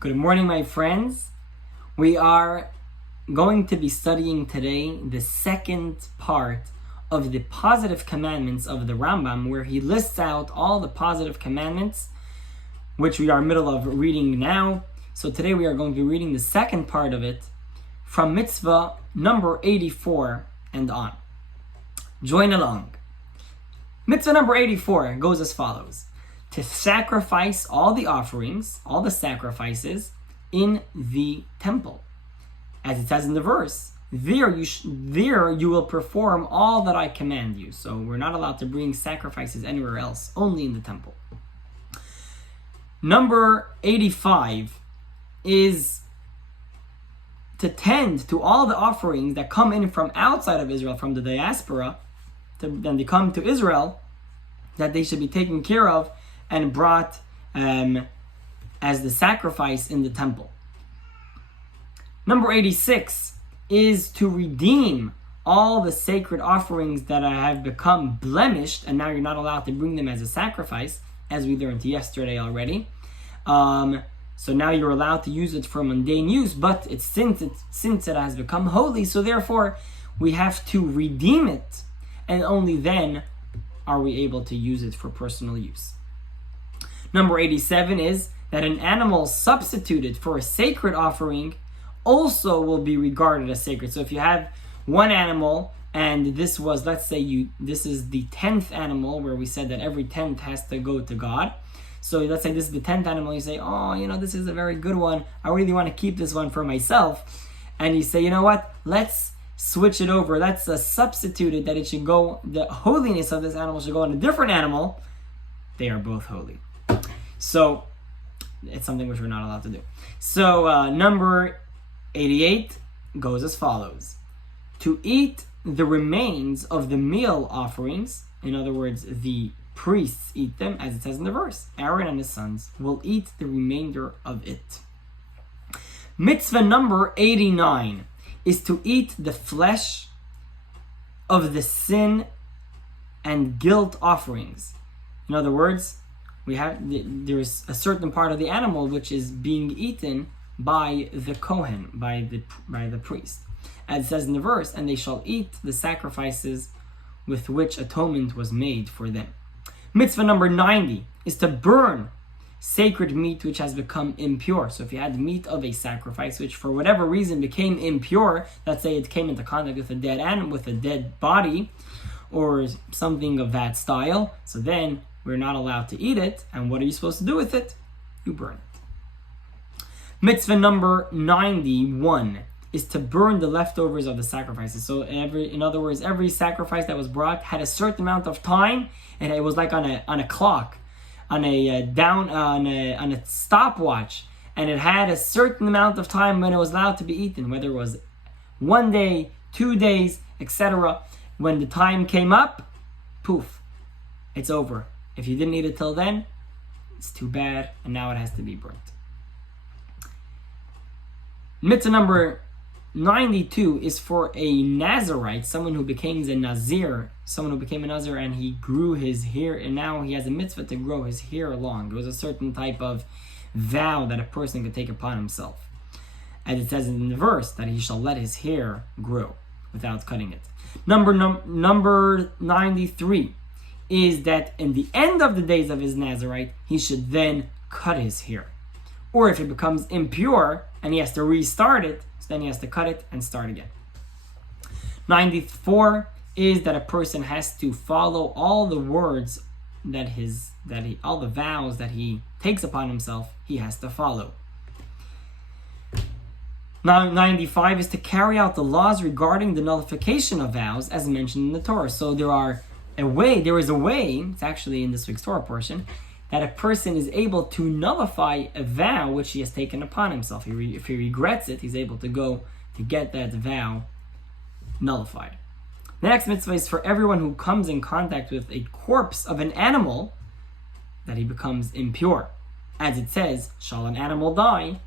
Good morning, my friends. We are going to be studying today the second part of the positive commandments of the Rambam, where he lists out all the positive commandments, which we are middle of reading now. So today we are going to be reading the second part of it from mitzvah number 84 and on. Join along. Mitzvah number 84 goes as follows: to sacrifice all the offerings, all the sacrifices in the temple. As it says in the verse, there you will perform all that I command you. So we're not allowed to bring sacrifices anywhere else, only in the temple. Number 85 is to tend to all the offerings that come in from outside of Israel, from the diaspora, then they come to Israel, that they should be taken care of and brought as the sacrifice in the temple. Number 86 is to redeem all the sacred offerings that have become blemished, and now you're not allowed to bring them as a sacrifice, as we learned yesterday already. So now you're allowed to use it for mundane use, but since it has become holy, so therefore we have to redeem it, and only then are we able to use it for personal use. Number 87 is that an animal substituted for a sacred offering also will be regarded as sacred. So if you have one animal, and this was, let's say this is the 10th animal, where we said that every 10th has to go to God. So let's say this is the 10th animal, you say, this is a very good one, I really want to keep this one for myself. And you say, you know what, let's switch it over, let's substitute it, that it should go, the holiness of this animal should go on a different animal. They are both holy. So it's something which we're not allowed to do. So number 88 goes as follows: to eat the remains of the meal offerings, in other words, the priests eat them, as it says in the verse. Aaron and his sons will eat the remainder of it. Mitzvah number 89 is to eat the flesh of the sin and guilt offerings. In other words, there's a certain part of the animal which is being eaten by the Kohen, by the priest. As it says in the verse, and they shall eat the sacrifices with which atonement was made for them. Mitzvah number 90 is to burn sacred meat which has become impure. So if you had meat of a sacrifice which for whatever reason became impure, let's say it came into contact with a dead animal, with a dead body, or something of that style, so then we're not allowed to eat it. And what are you supposed to do with it? You burn it. Mitzvah number 91 is to burn the leftovers of the sacrifices. So in other words, every sacrifice that was brought had a certain amount of time, and it was like on a clock, on a stopwatch, and it had a certain amount of time when it was allowed to be eaten, whether it was 1 day, 2 days, etc. When the time came up, poof, it's over. If you didn't eat it till then, it's too bad, and now it has to be burnt. Mitzvah number 92 is for a Nazirite, someone who became a Nazir, and he grew his hair, and now he has a mitzvah to grow his hair long. There was a certain type of vow that a person could take upon himself. As it says in the verse, that he shall let his hair grow without cutting it. Number 93 is that in the end of the days of his Nazirite, he should then cut his hair. Or if it becomes impure and he has to restart it, so then he has to cut it and start again. 94 is that a person has to follow all the words all the vows that he takes upon himself, he has to follow. Now 95 is to carry out the laws regarding the nullification of vows as mentioned in the Torah. So there is a way, it's actually in this week's Torah portion, that a person is able to nullify a vow which he has taken upon himself. If he regrets it, he's able to go to get that vow nullified. The next mitzvah is for everyone who comes in contact with a corpse of an animal, that he becomes impure. As it says, shall an animal die,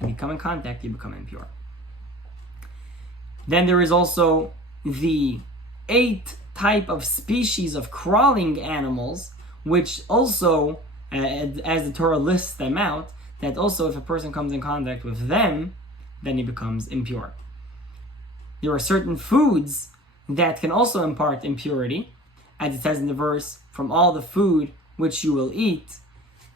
and you come in contact, you become impure. Then there is also the 8 type of species of crawling animals, which also, as the Torah lists them out, that also if a person comes in contact with them, then he becomes impure. There are certain foods that can also impart impurity, as it says in the verse, from all the food which you will eat,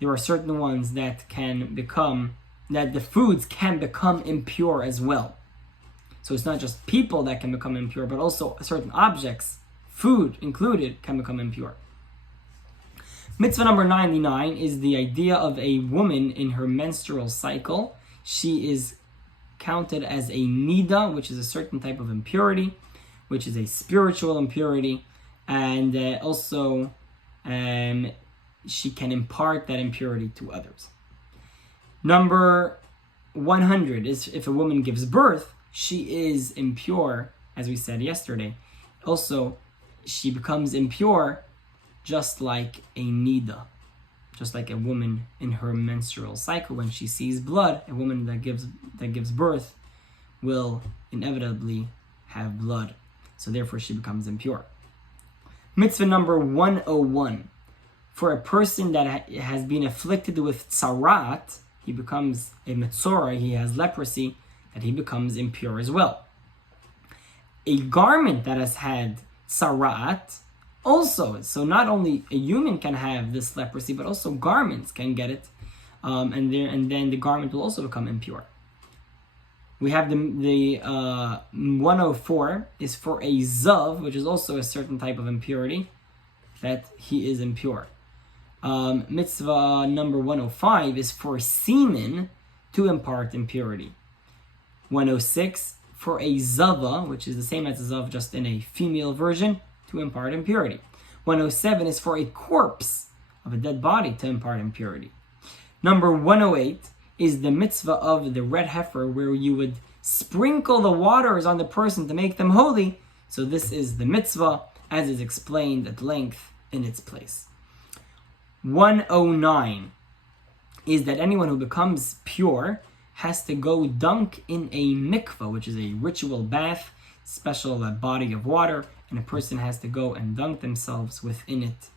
there are certain ones that the foods can become impure as well. So it's not just people that can become impure, but also certain objects, food included, can become impure. Mitzvah number 99 is the idea of a woman in her menstrual cycle. She is counted as a nida, which is a certain type of impurity, which is a spiritual impurity, and also she can impart that impurity to others. Number 100 is if a woman gives birth, she is impure, as we said yesterday. Also, she becomes impure just like a nida, just like a woman in her menstrual cycle. When she sees blood, a woman that gives birth will inevitably have blood. So therefore she becomes impure. Mitzvah number 101. For a person that has been afflicted with tzarat, he becomes a metzora, he has leprosy, that he becomes impure as well. A garment that has had tzarat also, so not only a human can have this leprosy, but also garments can get it, and then the garment will also become impure. We have the 104 is for a zav, which is also a certain type of impurity, that he is impure. Mitzvah number 105 is for semen to impart impurity. 106 for a zava, which is the same as a zav, just in a female version, to impart impurity. 107 is for a corpse of a dead body to impart impurity. Number 108 is the mitzvah of the red heifer, where you would sprinkle the waters on the person to make them holy. So this is the mitzvah, as is explained at length in its place. 109 is that anyone who becomes pure has to go dunk in a mikvah, which is a ritual bath, special body of water, and a person has to go and dunk themselves within it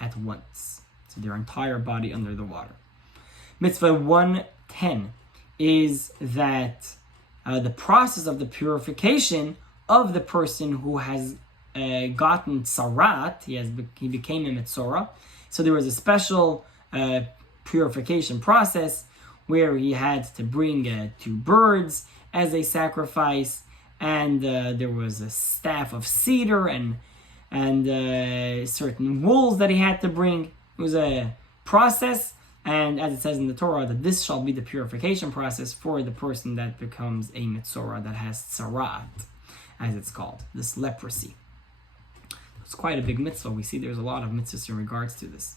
at once. So their entire body under the water. Mitzvah 110 is that the process of the purification of the person who has gotten tzarat, he became a metzora. So there was a special purification process where he had to bring 2 birds as a sacrifice, and there was a staff of cedar and certain wools that he had to bring. It was a process, and as it says in the Torah, that this shall be the purification process for the person that becomes a metzora, that has tzarat, as it's called, this leprosy. It's quite a big mitzvah. We see there's a lot of mitzvahs in regards to this.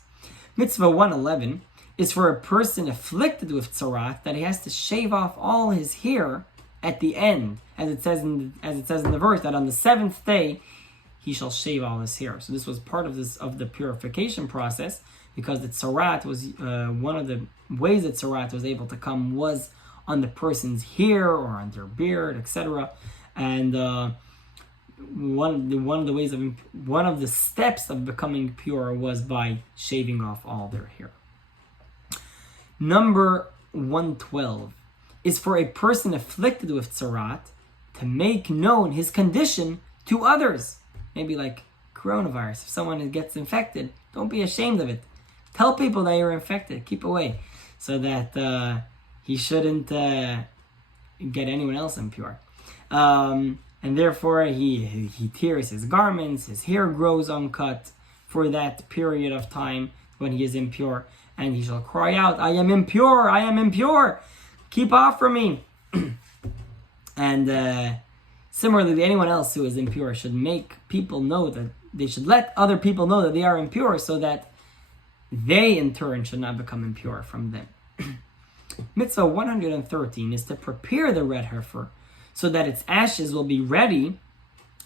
Mitzvah 111 is for a person afflicted with tzarat, that he has to shave off all his hair at the end, as it says in the verse, that on the 7th day he shall shave all his hair. So this was part of the purification process, because the tzarat was one of the ways that tzarat was able to come was on the person's hair or on their beard, etc. And one of the steps of becoming pure was by shaving off all their hair. Number 112 is for a person afflicted with tzarat to make known his condition to others. Maybe like coronavirus. If someone gets infected, don't be ashamed of it. Tell people that you're infected. Keep away, so that he shouldn't get anyone else impure. And therefore he tears his garments, his hair grows uncut for that period of time when he is impure, and he shall cry out, I am impure, I am impure, keep off from me. And similarly, anyone else who is impure should make people know that they should let other people know that they are impure, so that they in turn should not become impure from them. Mitzvah 113 is to prepare the red heifer so that its ashes will be ready,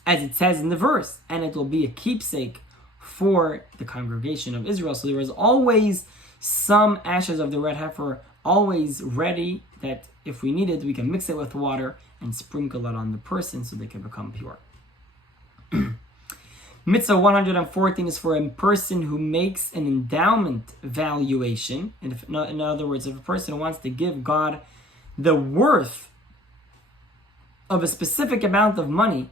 as it says in the verse, and it will be a keepsake for the congregation of Israel. So there was always some ashes of the red heifer always ready, that if we need it, we can mix it with water and sprinkle it on the person so they can become pure. Mitzvah 114 is for a person who makes an endowment valuation. In other words, if a person wants to give God the worth of a specific amount of money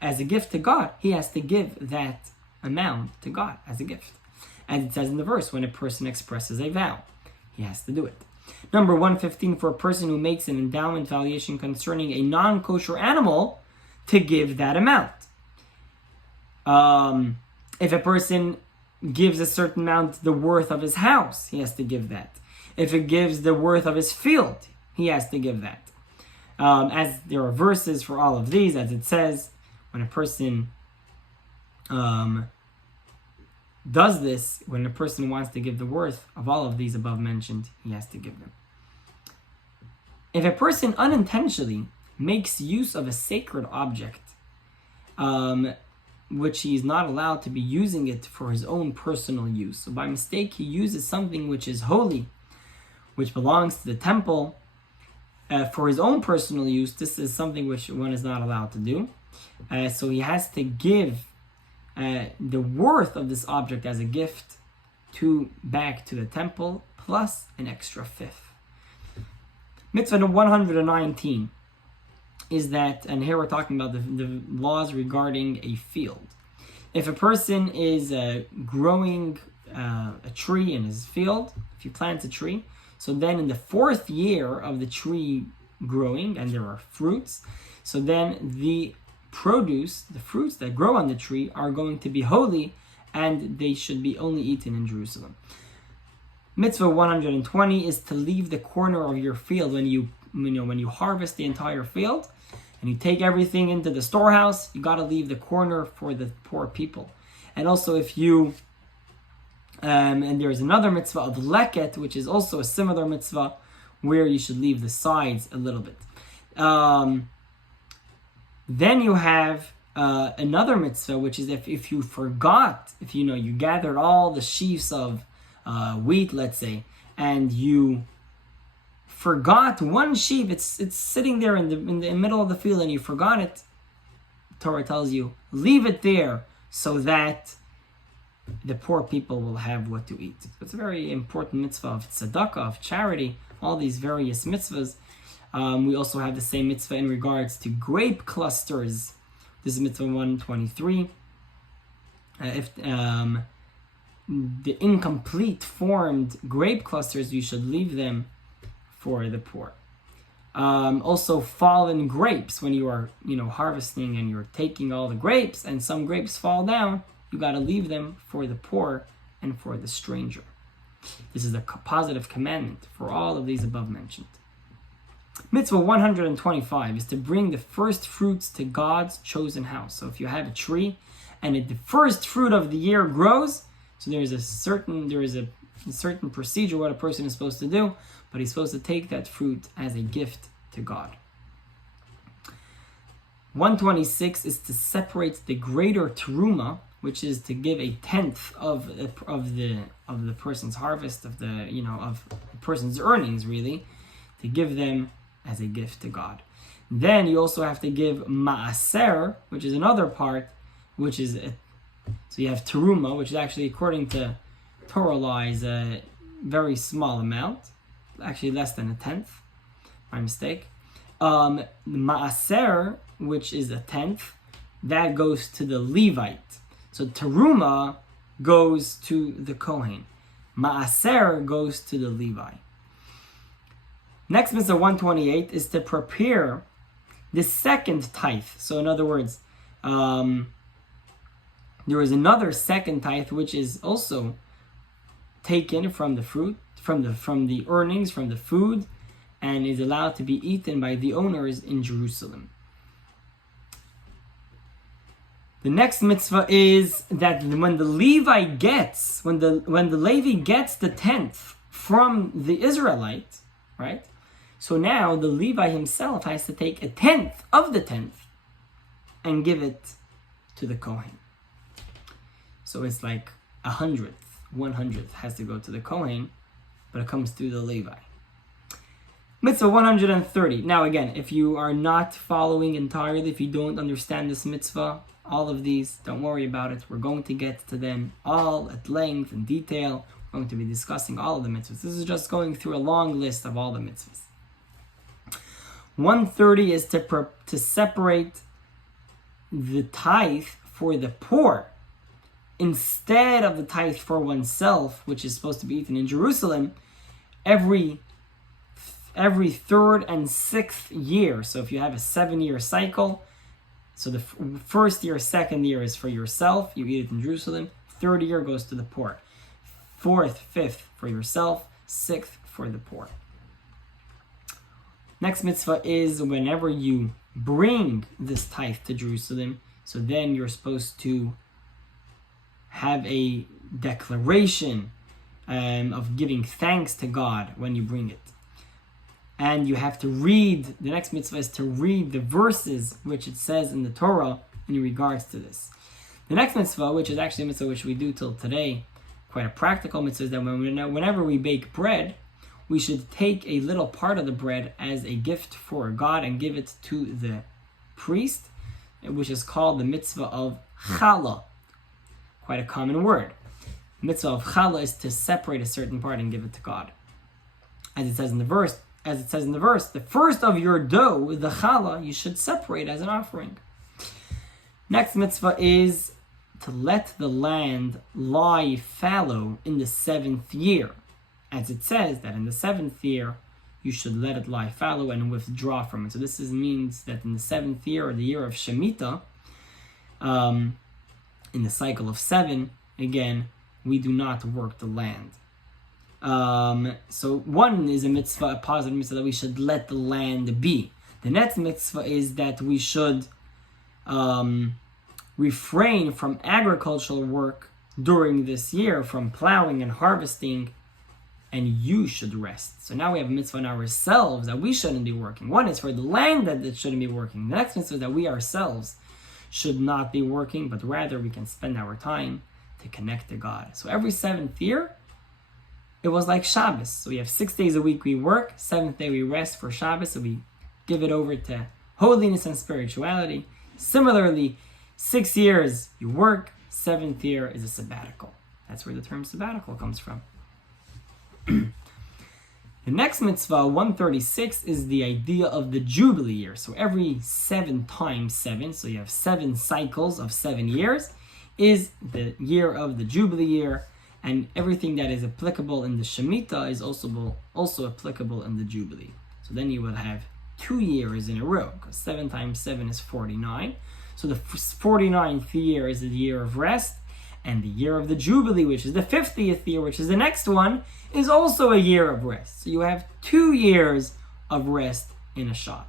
as a gift to God, he has to give that amount to God as a gift. As it says in the verse, when a person expresses a vow, he has to do it. Number 115, for a person who makes an endowment valuation concerning a non-kosher animal, to give that amount. If a person gives a certain amount the worth of his house, he has to give that. If it gives the worth of his field, he has to give that. As there are verses for all of these, as it says, when a person does this, when a person wants to give the worth of all of these above mentioned, he has to give them. If a person unintentionally makes use of a sacred object, which he is not allowed to be using it for his own personal use, so by mistake he uses something which is holy, which belongs to the temple, for his own personal use, this is something which one is not allowed to do. So he has to give the worth of this object as a gift back to the temple, plus an extra fifth. Mitzvah 119 is that, and here we're talking about the laws regarding a field. If a person is growing a tree in his field, if he plants a tree, so then in the 4th year of the tree growing, and there are fruits, so then the produce, the fruits that grow on the tree, are going to be holy, and they should be only eaten in Jerusalem. Mitzvah 120 is to leave the corner of your field when you harvest the entire field, and you take everything into the storehouse. You got to leave the corner for the poor people. And also, if you and there's another mitzvah of leket, which is also a similar mitzvah, where you should leave the sides a little bit. Then you have another mitzvah, which is if you forgot, if you gathered all the sheaves of wheat, let's say, and you forgot one sheaf, it's sitting there in the middle of the field, and you forgot it, Torah tells you, leave it there so that the poor people will have what to eat. So it's a very important mitzvah of tzedakah, of charity, all these various mitzvahs. We also have the same mitzvah in regards to grape clusters. This is mitzvah 123. If the incomplete formed grape clusters, you should leave them for the poor. Also, fallen grapes, when you are harvesting and you're taking all the grapes and some grapes fall down, you got to leave them for the poor and for the stranger. This is a positive commandment for all of these above mentioned. Mitzvah 125 is to bring the first fruits to God's chosen house. So if you have a tree and the first fruit of the year grows, so there is a certain procedure what a person is supposed to do, but he's supposed to take that fruit as a gift to God. 126 is to separate the greater teruma, which is to give a tenth of the person's harvest, of the person's earnings, really, to give them as a gift to God. Then you also have to give maaser, which is another part, which is so you have teruma, which is actually, according to Torah law, is a very small amount, actually less than a tenth, my mistake. Maaser, which is a tenth, that goes to the Levite. So teruma goes to the Kohen. Maaser goes to the Levi. Next mitzvah 128 is to prepare the second tithe. So in other words, there is another second tithe which is also taken from the fruit, from the earnings, from the food, and is allowed to be eaten by the owners in Jerusalem. The next mitzvah is that when the Levi gets, when the Levi gets the tenth from the Israelite, right? So now the Levi himself has to take a tenth of the tenth and give it to the Kohen. So it's like 1/100th has to go to the Kohen, but it comes through the Levi. Mitzvah 130. Now again, if you are not following entirely, if you don't understand this mitzvah, all of these. Don't worry about it. We're going to get to them all at length and detail. We're going to be discussing all of the mitzvahs. This is just going through a long list of all the mitzvahs. 130 is to separate the tithe for the poor instead of the tithe for oneself, which is supposed to be eaten in Jerusalem every third and sixth year. So if you have a 7-year cycle, so the first year, second year is for yourself, you eat it in Jerusalem. Third year goes to the poor. Fourth, fifth for yourself, sixth for the poor. Next mitzvah is whenever you bring this tithe to Jerusalem, so then you're supposed to have a declaration of giving thanks to God when you bring it. And you have to read, the next mitzvah is to read the verses which it says in the Torah in regards to this. The next mitzvah, which is actually a mitzvah which we do till today, quite a practical mitzvah, is that whenever we bake bread, we should take a little part of the bread as a gift for God and give it to the priest, which is called the mitzvah of challah. Quite a common word. The mitzvah of challah is to separate a certain part and give it to God. As it says in the verse, the first of your dough, the challah, you should separate as an offering. Next mitzvah is to let the land lie fallow in the 7th year. As it says that in the 7th year, you should let it lie fallow and withdraw from it. So this means that in the 7th year, or the year of Shemitah, in the cycle of 7, again, we do not work the land. So one is a mitzvah, a positive mitzvah, that we should let the land be. The next mitzvah is that we should refrain from agricultural work during this year, from plowing and harvesting, and you should rest. So now we have a mitzvah on ourselves that we shouldn't be working. One is for the land that it shouldn't be working. The next mitzvah is that we ourselves should not be working, but rather we can spend our time to connect to God. So every 7th year, it was like Shabbos. So we have 6 days a week we work, 7th day we rest for Shabbos, so we give it over to holiness and spirituality. Similarly, 6 years you work, 7th year is a sabbatical. That's where the term sabbatical comes from. The next mitzvah, 136, is the idea of the Jubilee year. So every 7 times 7, so you have 7 cycles of 7 years, is the year of the Jubilee year, and everything that is applicable in the Shemitah is also applicable in the Jubilee. So then you will have 2 years in a row, because 7 times 7 is 49. So the 49th year is the year of rest, and the year of the Jubilee, which is the 50th year, which is the next one, is also a year of rest. So you have 2 years of rest in a shot.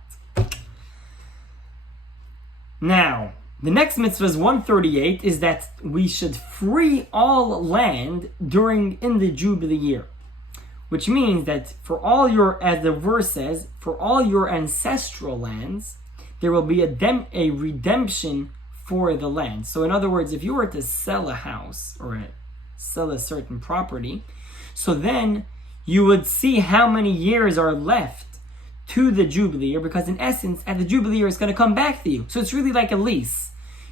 Now, the next mitzvah is 138, is that we should free all land in the Jubilee year. Which means that for all your, as the verse says, for all your ancestral lands, there will be a redemption for the land. So in other words, if you were to sell a house or sell a certain property, so then you would see how many years are left to the Jubilee year, because in essence, at the Jubilee year, it's going to come back to you. So it's really like a lease.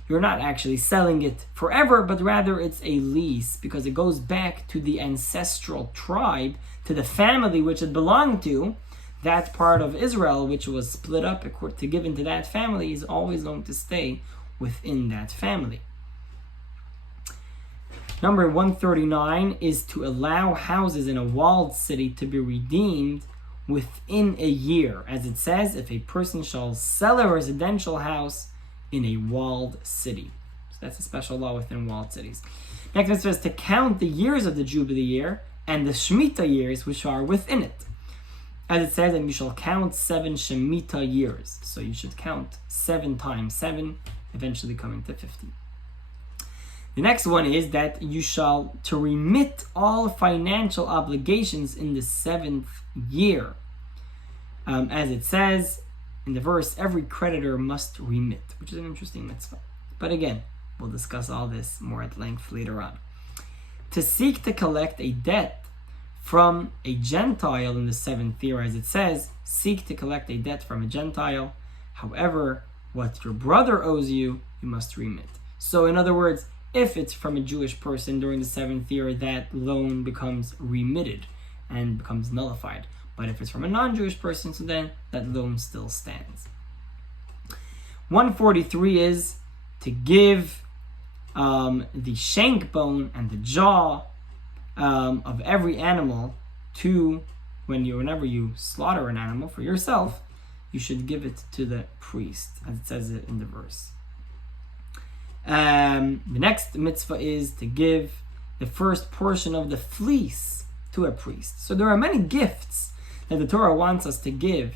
You're not actually selling it forever, but rather it's a lease, because it goes back to the ancestral tribe, to the family which it belonged to. That part of Israel which was split up to give into that family is always going to stay within that family. Number 139 is to allow houses in a walled city to be redeemed within a year. As it says, if a person shall sell a residential house in a walled city. So that's a special law within walled cities. Next it says to count the years of the Jubilee year and the Shemitah years which are within it. As it says, and you shall count 7 Shemitah years. So you should count 7 times 7, eventually coming to 50. The next one is that you shall to remit all financial obligations in the 7th year. As it says in the verse, every creditor must remit, which is an interesting mitzvah. But again, we'll discuss all this more at length later on. To seek to collect a debt from a Gentile in the 7th year, as it says, seek to collect a debt from a Gentile. However, what your brother owes you, you must remit. So in other words, if it's from a Jewish person during the 7th year, that loan becomes remitted and becomes nullified. But if it's from a non-Jewish person, so then that loan still stands. 143 is to give the shank bone and the jaw of every animal to, whenever you slaughter an animal for yourself, you should give it to the priest, as it says it in the verse. The next mitzvah is to give the first portion of the fleece to a priest. So there are many gifts that the Torah wants us to give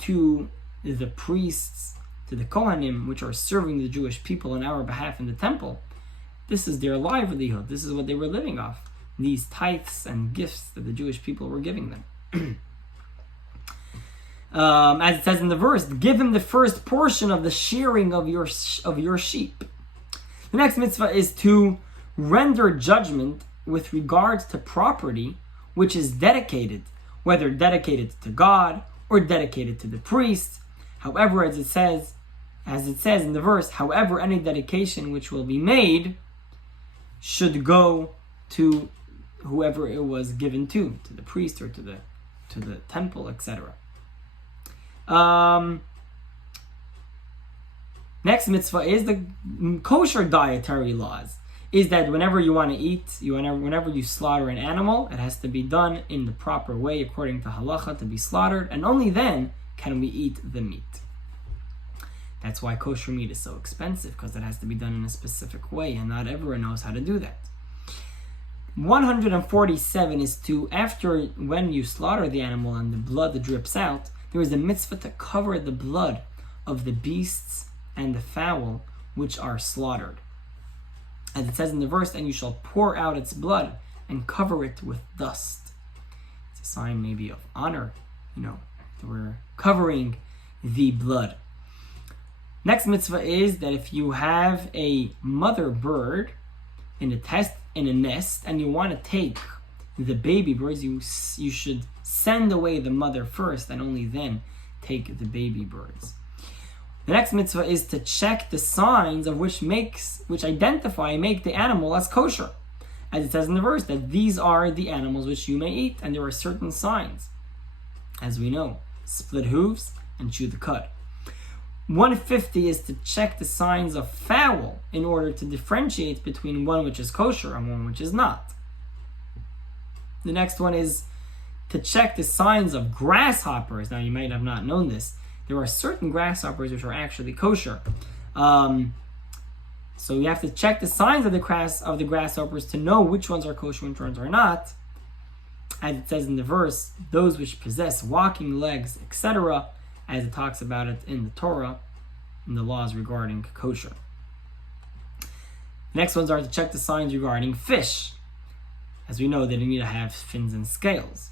to the priests, to the Kohanim, which are serving the Jewish people on our behalf in the temple. This is their livelihood. This is what they were living off. These tithes and gifts that the Jewish people were giving them. As it says in the verse, give him the first portion of the shearing of your sheep. The next mitzvah is to render judgment with regards to property which is dedicated, whether dedicated to God or dedicated to the priest. However, as it says in the verse, however, any dedication which will be made should go to whoever it was given to the priest or to the temple, etc. Next mitzvah is the kosher dietary laws. Is that whenever you want to eat, whenever you slaughter an animal, it has to be done in the proper way according to halacha to be slaughtered, and only then can we eat the meat. That's why kosher meat is so expensive, because it has to be done in a specific way, and not everyone knows how to do that. 147 is to, after when you slaughter the animal and the blood drips out, there is a mitzvah to cover the blood of the beasts and the fowl which are slaughtered. As it says in the verse, and you shall pour out its blood and cover it with dust. It's a sign maybe of honor, that we're covering the blood. Next mitzvah is that if you have a mother bird in a nest and you want to take the baby birds, you should send away the mother first and only then take the baby birds. The next mitzvah is to check the signs of which make the animal as kosher. As it says in the verse, that these are the animals which you may eat, and there are certain signs. As we know, split hooves and chew the cud. 150 is to check the signs of fowl in order to differentiate between one which is kosher and one which is not. The next one is to check the signs of grasshoppers. Now, you might have not known this. There are certain grasshoppers which are actually kosher. So you have to check the signs of the grasshoppers to know which ones are kosher and which ones are not. As it says in the verse, those which possess walking legs, etc., as it talks about it in the Torah, in the laws regarding kosher. The next ones are to check the signs regarding fish. As we know, they need to have fins and scales.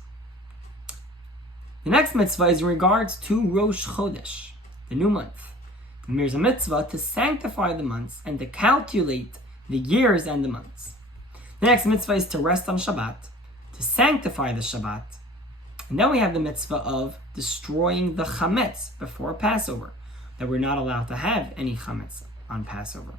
The next mitzvah is in regards to Rosh Chodesh, the new month. There's a mitzvah to sanctify the months and to calculate the years and the months. The next mitzvah is to rest on Shabbat, to sanctify the Shabbat. And then we have the mitzvah of destroying the chametz before Passover, that we're not allowed to have any chametz on Passover.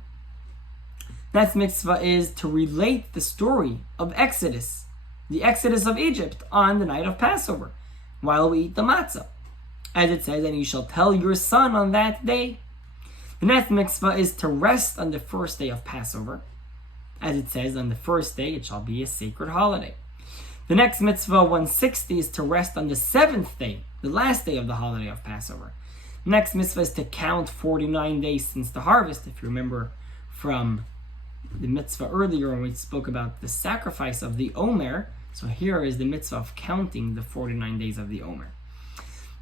Next mitzvah is to relate the story of Exodus, the Exodus of Egypt, on the night of Passover, while we eat the matzah. As it says, and you shall tell your son on that day. The next mitzvah is to rest on the first day of Passover. As it says, on the first day it shall be a sacred holiday. The next mitzvah, 160, is to rest on the 7th day, the last day of the holiday of Passover. Next mitzvah is to count 49 days since the harvest. If you remember from the mitzvah earlier when we spoke about the sacrifice of the Omer, so here is the mitzvah of counting the 49 days of the Omer.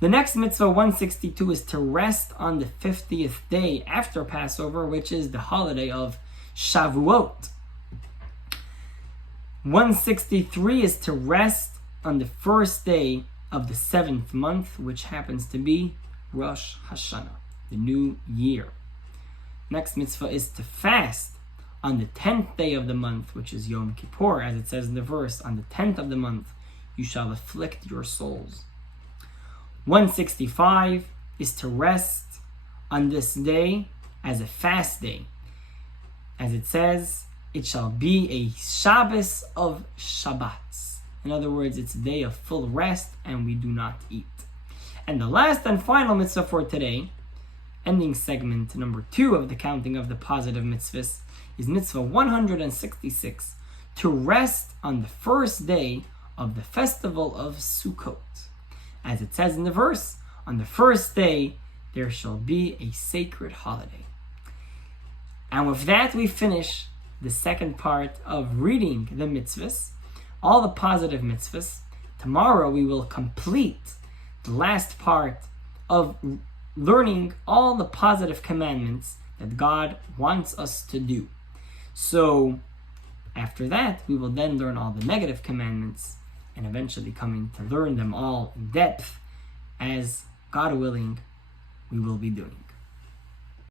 The next mitzvah, 162, is to rest on the 50th day after Passover, which is the holiday of Shavuot. 163 is to rest on the first day of the 7th month, which happens to be Rosh Hashanah, the new year. Next mitzvah is to fast on the 10th day of the month, which is Yom Kippur, as it says in the verse, on the 10th of the month, you shall afflict your souls. 165 is to rest on this day, as a fast day. As it says, it shall be a Shabbos of Shabbats. In other words, it's a day of full rest and we do not eat. And the last and final mitzvah for today, ending segment number 2 of the counting of the positive mitzvahs, is mitzvah 166, to rest on the first day of the festival of Sukkot. As it says in the verse, on the first day there shall be a sacred holiday. And with that we finish the second part of reading the mitzvahs, all the positive mitzvahs. Tomorrow we will complete the last part of learning all the positive commandments that God wants us to do. So after that, we will then learn all the negative commandments and eventually coming to learn them all in depth, as God willing, we will be doing.